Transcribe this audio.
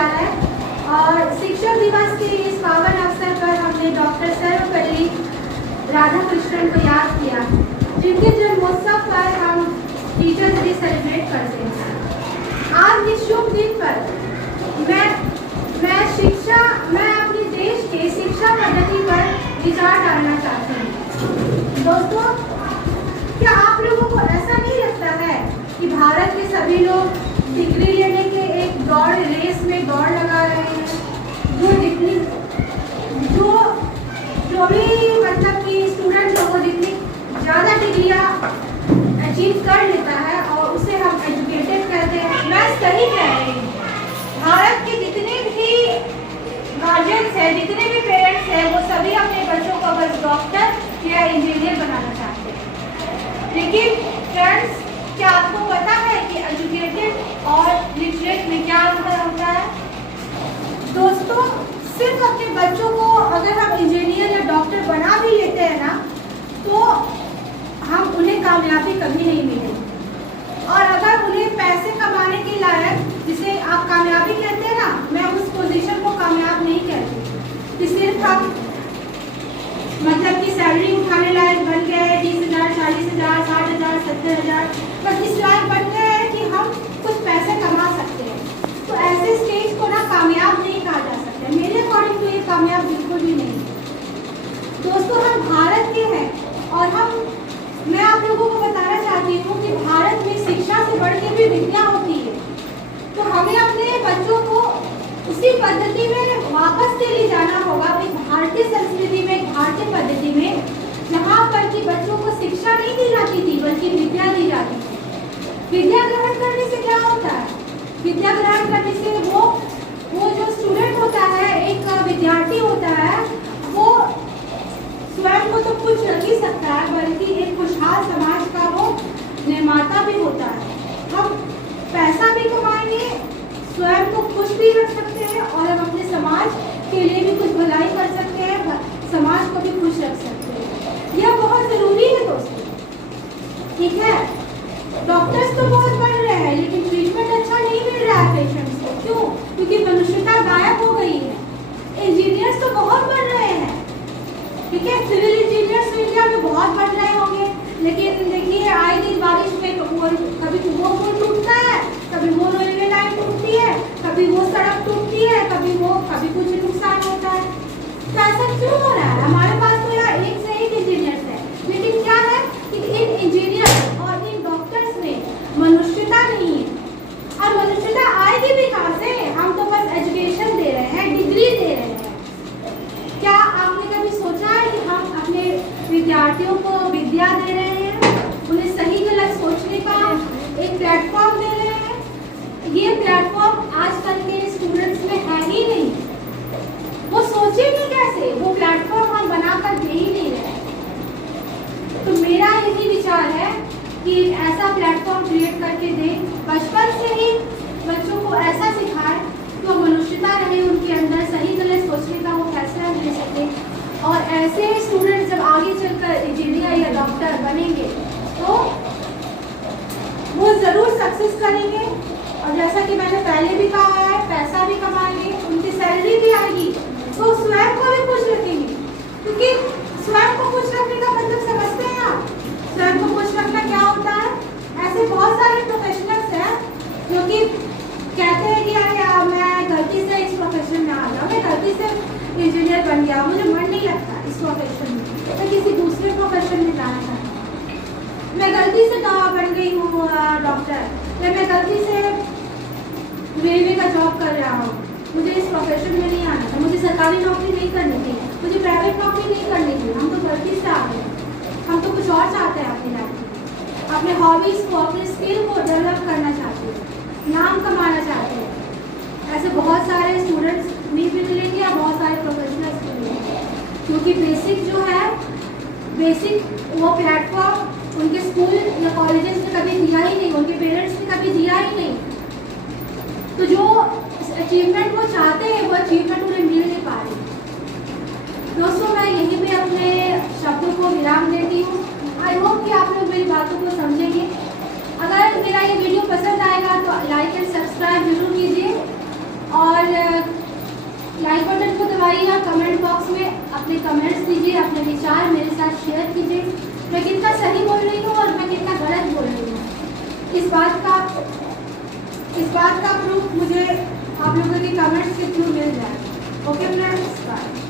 किया है और शिक्षक दिवस के इस पावन अवसर पर हमने डॉक्टर सर्वपल्ली राधाकृष्णन को याद किया, जिनके जन्मोत्सव पर हम टीचर्स डे सेलिब्रेट करते हैं। आज इस शुभ दिन पर मैं अपने देश के शिक्षा पद्धति पर विचार डालना चाहती हूँ। दोस्तों, क्या आप लोगों को ऐसा नहीं लगता है कि भारत के सभी लोग डिग्री लेने के एक दौड़ रेस में दौड़ लगा रहे हैं? जो भी मतलब कि स्टूडेंट लोगों जितनी ज़्यादा डिग्रियाँ अचीव कर लेता है और उसे हम एजुकेटेड कहते हैं। मैं सही कह रही हूँ। भारत के जितने भी गार्जियंस हैं, जितने भी पेरेंट्स हैं, वो सभी अपने बच्चों को बस डॉक्टर या इंजीनियर बनाना चाहते हैं। लेकिन फ्रेंड्स, क्या आपको पता है कि एजुकेटेड और लिटरेट में क्या अंतर होता है? दोस्तों, सिर्फ अपने बच्चों को अगर हम इंजीनियर या डॉक्टर बना भी लेते हैं ना, तो हम उन्हें कामयाबी कभी नहीं मिलेगी। और अगर उन्हें पैसे कमाने के लायक, जिसे आप कामयाबी कहते हैं ना, मैं उस पोजीशन को कामयाब नहीं कहती कि सिर्फ हम मतलब कि सैलरी उठाने लायक बन गए, 30,000, 40,000, 60,000, 70,000, बस इस लायक बन गए हैं कि हम कुछ पैसे कमा सकते हैं। तो ऐसे स्टेज को ना कामयाब नहीं कहा जा सकता। मेरे अकॉर्डिंग तो ये कामयाब बिल्कुल भी नहीं है। दोस्तों, हम भारत के हैं और मैं आप लोगों को बताना चाहती हूँ कि भारत में शिक्षा से बढ़ के भी विद्या होती है। तो हमें अपने बच्चों को उसी पद्धति में वापस से ले जाना होगा, एक भारतीय संस्कृति में, एक भारतीय पद्धति में, जहाँ पर कि बच्चों को शिक्षा नहीं दी जाती थी बल्कि विद्या दी जाती थी। विद्या ग्रहण करने से क्या होता है? विद्या ग्रहण करने से वो जो स्टूडेंट होता है, एक विद्यार्थी होता है, वो स्वयं को तो खुश रख ही सकता है बल्कि एक खुशहाल समाज का वो निर्माता भी होता है। हम पैसा भी कमाएंगे, स्वयं को खुश भी रख सकते हैं और हम अपने समाज के लिए भी कुछ भलाई कर सकते हैं, समाज को भी खुश रख सकते हैं। यह बहुत जरूरी है दोस्तों, ठीक है? डॉक्टर्स तो बहुत बढ़ रहे हैं लेकिन ट्रीटमेंट अच्छा नहीं मिल रहा है पेशेंट्स को। क्यों? क्योंकि मनुष्यता गायब हो गई है। इंजीनियर्स तो बहुत बढ़ रहे हैं, ठीक है? सिविल इंजीनियर्स इंडिया में बहुत बढ़ रहे होंगे, लेकिन देखिए आए दिन बारिश में कभी वो पुल टूटता है, कभी वो रेलवे लाइन टूटती है, कभी वो सड़क टूटती है, कभी कुछ नुकसान होता है। तो ऐसा क्यों हो रहा है? हमारे पास तो यहाँ एक से एक इंजीनियर्स है, लेकिन क्या है कि इन इंजीनियर और इन डॉक्टर्स में मनुष्यता नहीं है। और मनुष्यता आएगी भी कहाँ से? हम तो बस एजुकेशन दे रहे हैं, डिग्री दे रहे हैं। क्या आपने कभी सोचा है कि हम अपने विद्यार्थियों को विद्या दे रहे हैं, उन्हें सही गलत सोचने का एक प्लेटफॉर्म दे रहे हैं? ये प्लेटफॉर्म आजकल के स्टूडेंट्स में है ही नहीं। वो सोचेंगे कैसे? वो प्लेटफॉर्म हम बनाकर दे ही नहीं रहे। तो मेरा यही विचार है कि ऐसा प्लेटफॉर्म क्रिएट करके दें, बचपन से ही बच्चों को ऐसा सिखाएं तो मनुष्यता रहे उनके अंदर, सही गलत सोचने का वो फैसला ले सके। और ऐसे स्टूडेंट जब आगे चलकर इंजीनियर या डॉक्टर बनेंगे तो वो ज़रूर सक्सेस करेंगे। और जैसा कि मैंने पहले भी कहा है, पैसा भी कमाएंगे, उनकी सैलरी भी आएगी, तो स्वयं को भी खुश रखेंगे। क्योंकि स्वयं को खुश रखने का मतलब समझते हैं आप? स्वयं को खुश रखना क्या होता है? ऐसे बहुत सारे प्रोफेशनल्स हैं जो कि कहते हैं कि अरे मैं गलती से इस प्रोफेशन में आ गया, मैं गलती से इंजीनियर बन गया, मुझे मन नहीं लगता इस प्रोफेशन में, मैं किसी दूसरे प्रोफेशन में जाना चाहता हूँ। मैं गलती से बन गई हूँ डॉक्टर, या मैं गलती से रेलवे का जॉब कर रहा हूँ, मुझे इस प्रोफेशन में नहीं आना था, मुझे सरकारी नौकरी नहीं करनी थी, मुझे प्राइवेट नौकरी नहीं करनी थी। हम तो गलती से आ गए, हम तो कुछ और चाहते हैं अपनी लाइफ में, अपने हॉबीज़ को, अपने स्किल को डेवलप करना चाहते हैं, नाम कमाना चाहते हैं। ऐसे बहुत सारे स्टूडेंट्स भी मिलेंगे या बहुत सारे प्रोफेशनल्स भी मिलेंगे, क्योंकि बेसिक वो प्लेटफॉर्म उनके स्कूल या कॉलेजेस ने कभी दिया ही नहीं, उनके पेरेंट्स ने कभी दिया ही नहीं। तो जो अचीवमेंट वो चाहते हैं वो अचीवमेंट उन्हें मिल नहीं पा रही। दोस्तों, मैं यहीं पे अपने शब्दों को विराम देती हूँ। आई होप कि आप लोग मेरी बातों को समझेंगे। अगर मेरा ये वीडियो पसंद आएगा तो लाइक एंड सब्सक्राइब जरूर कीजिए और लाइक बटन को दबाइए और कमेंट बॉक्स में अपने कमेंट्स दीजिए, अपने विचार मेरे साथ शेयर कीजिए। मैं कितना सही बोल रही हूँ और मैं कितना गलत बोल रही हूँ, इस बात का प्रूफ मुझे आप लोगों के कमेंट्स के थ्रू मिल जाए। Okay friends, bye.